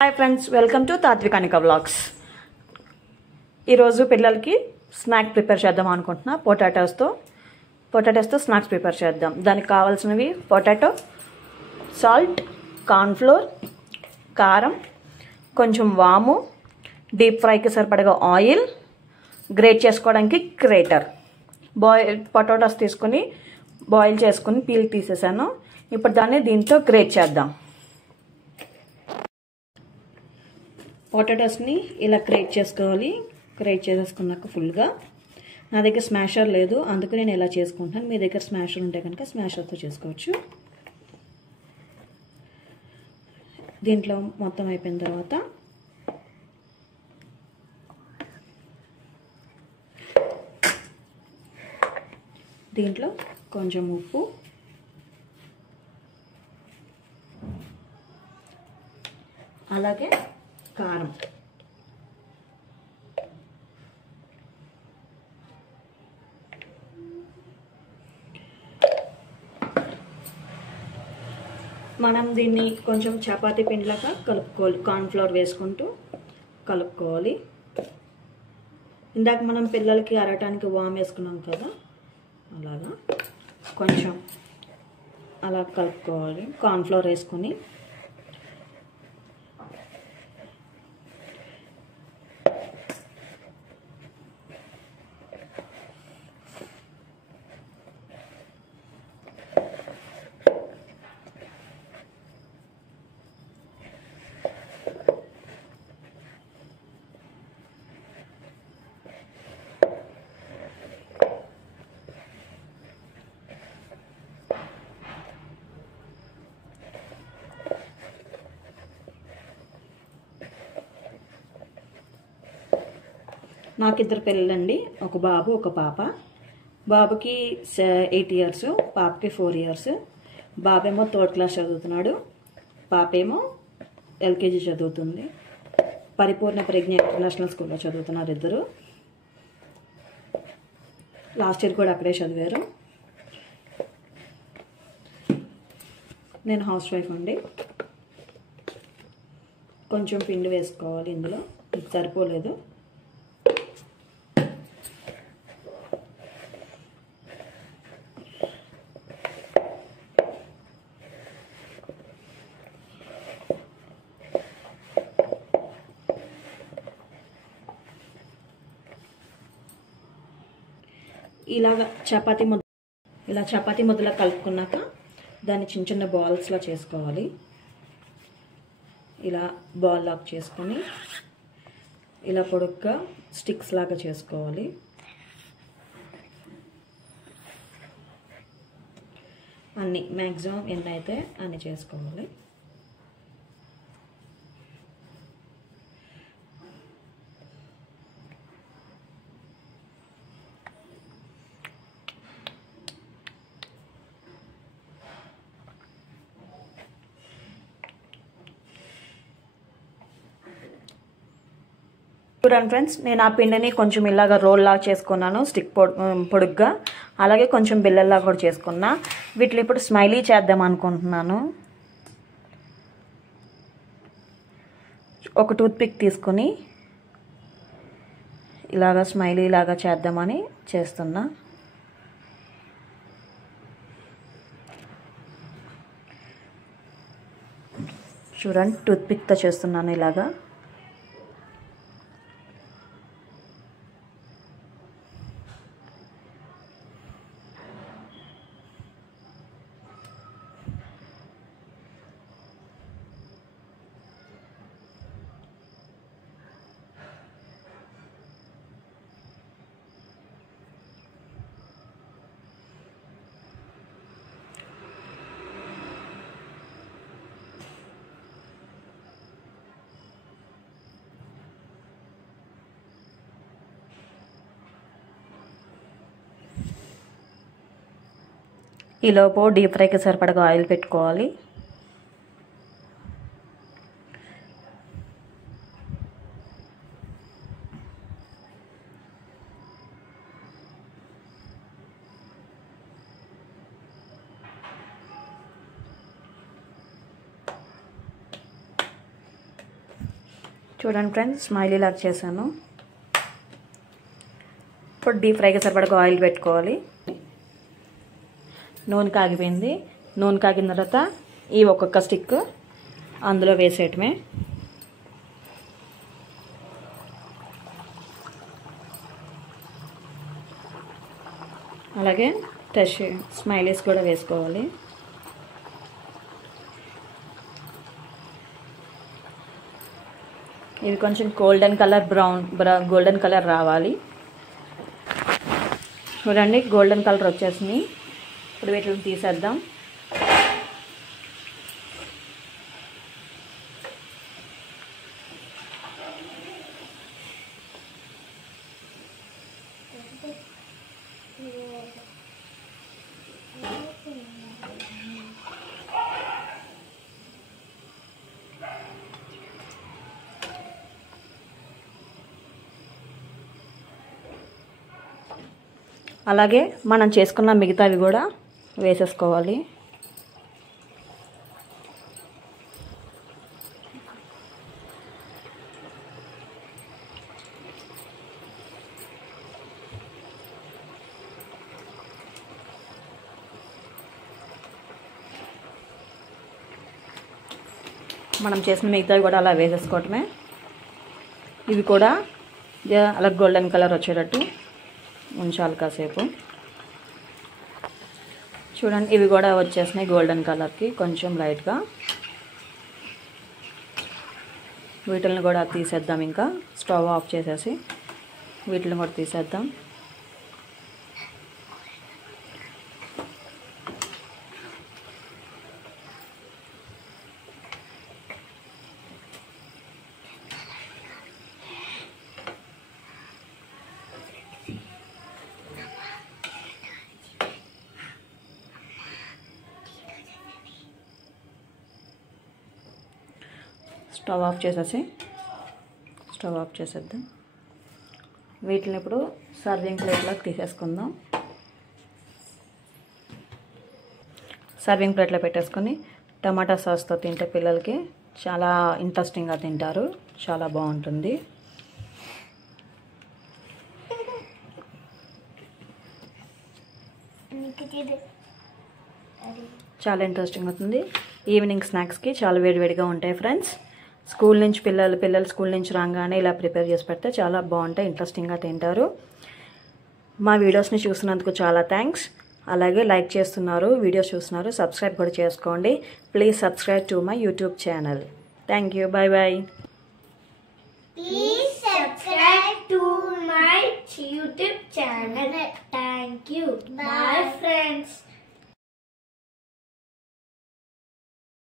Hi friends, welcome to తాత్విక అనిక vlogs. ఈరోజు పిల్లలకి స్నాక్ ప్రిపేర్ చేద్దాం అనుకుంటున్నా. పొటాటోస్తో స్నాక్స్ ప్రిపేర్ చేద్దాం. దానికి కావాల్సినవి పొటాటో, సాల్ట్, కార్న్ఫ్లోర్, కారం, కొంచెం వాము, డీప్ ఫ్రైకి సరిపడగా ఆయిల్, గ్రేట్ చేసుకోవడానికి గ్రేటర్. పొటాటోస్ తీసుకుని బాయిల్ చేసుకుని పీల్ తీసేసాను. ఇప్పుడు దాన్ని దీంతో గ్రేట్ చేద్దాం. పొటాటోస్ని ఇలా గ్రేట్ చేసుకోవాలి. గ్రేట్ చేసేసుకున్నాక ఫుల్గా, నా దగ్గర స్మాషర్ లేదు అందుకు నేను ఇలా చేసుకుంటాను. మీ దగ్గర స్మాషర్ ఉంటే కనుక స్మాషర్తో చేసుకోవచ్చు. దీంట్లో మొత్తం అయిపోయిన తర్వాత దీంట్లో కొంచెం ఉప్పు, అలాగే కారం, మనం దీన్ని కొంచెం చపాతీ పిండిలాగా కలుపుకోవాలి. కార్న్ఫ్లోర్ వేసుకుంటూ కలుపుకోవాలి. ఇందాక మనం పిల్లలకి అరటానికి వామ్ వేసుకున్నాం కదా, అలాగా కొంచెం అలా కలుపుకోవాలి. కార్న్ఫ్లోర్ వేసుకొని నాకు ఇద్దరు పిల్లలండి, ఒక బాబు ఒక పాప. బాబుకి 8 years, పాపకి 4 years. బాబేమో 3rd class చదువుతున్నాడు, పాపేమో LKG చదువుతుంది. పరిపూర్ణ ప్రజ్ఞ ఇంటర్నేషనల్ స్కూల్లో చదువుతున్నారు ఇద్దరు. లాస్ట్ ఇయర్ కూడా అక్కడే చదివారు. నేను హౌస్ వైఫ్ అండి. కొంచెం పిండి వేసుకోవాలి, ఇందులో ఇది సరిపోలేదు. ఇలా చపాతీ ముద్దలా కలుపుకున్నాక దాన్ని చిన్న చిన్న బాల్స్లా చేసుకోవాలి. ఇలా బాల్ లాగా చేసుకొని ఇలా పొడుగ్గా స్టిక్స్ లాగా చేసుకోవాలి. అన్నీ మ్యాక్సిమం ఎన్ని అయితే అన్నీ చేసుకోవాలి. చూడండి ఫ్రెండ్స్, నేను ఆ పిండిని కొంచెం ఇలాగా రోల్ లాగా చేసుకున్నాను, స్టిక్ పొడుగ్గా. అలాగే కొంచెం బిల్లల్లా కూడా చేసుకున్నా. వీటిని ఇప్పుడు స్మైలీ చేద్దాం అనుకుంటున్నాను. ఒక టూత్పిక్ తీసుకుని ఇలాగా స్మైలీ లాగా చేద్దామని చేస్తున్నా. చూడండి, టూత్పిక్తో చేస్తున్నాను ఇలాగా. ఈలోపు డీప్ ఫ్రైకి సరిపడగా ఆయిల్ పెట్టుకోవాలి. చూడండి ఫ్రెండ్స్, స్మైలీ లాగా చేశాను. ఇప్పుడు డీప్ ఫ్రైకి సరిపడగా ఆయిల్ పెట్టుకోవాలి. నూనె కాగిపోయింది. నూనె కాగిన తర్వాత ఈ ఒక్కొక్క స్టిక్ అందులో వేసేయటమే. అలాగే ఫ్రెష్ స్మైలీస్ కూడా వేసుకోవాలి. ఇది కొంచెం గోల్డెన్ కలర్ గోల్డెన్ కలర్ రావాలి. చూడండి, గోల్డెన్ కలర్ వచ్చేసింది. ఇప్పుడు వీటిని తీసేద్దాం. అలాగే మనం చేసుకున్న మిగతావి కూడా వేసేసుకోవాలి. మనం చేసిన మిగతావి కూడా అలా వేసేసుకోవటమే. ఇవి కూడా అలా గోల్డెన్ కలర్ వచ్చేటట్టు ఉంచాలి కాసేపు. చూడండి, ఇవి కూడా వచ్చేసినాయి గోల్డెన్ కలర్కి కొంచెం లైట్గా. వీటిని కూడా తీసేద్దాం. ఇంకా స్టవ్ ఆఫ్ చేసేసి వీటిని కూడా తీసేద్దాం. స్టవ్ ఆఫ్ చేసేద్దాం. వీటిని ఇప్పుడు సర్వింగ్ ప్లేట్లోకి తీసేసుకుందాం. సర్వింగ్ ప్లేట్లో పెట్టేసుకొని టమాటా సాస్తో తింటే పిల్లలకి చాలా ఇంట్రెస్టింగ్గా తింటారు. చాలా బాగుంటుంది. చాలా ఇంట్రెస్టింగ్ అవుతుంది. ఈవినింగ్ స్నాక్స్కి చాలా వేడివేడిగా ఉంటాయి ఫ్రెండ్స్. పిల్లలు స్కూల్ నుంచి రాగానే ఇలా ప్రిపేర్ చేసి పెడితే చాలా బాగుంటాయి, ఇంట్రెస్టింగ్గా తింటారు. మా వీడియోస్ని చూసినందుకు చాలా థ్యాంక్స్. అలాగే లైక్ చేస్తున్నారు, వీడియోస్ చూస్తున్నారు, సబ్స్క్రైబ్ కూడా చేసుకోండి. Please subscribe to my YouTube channel. Thank you. Bye bye. Please subscribe to my YouTube channel. Thank you. Bye friends.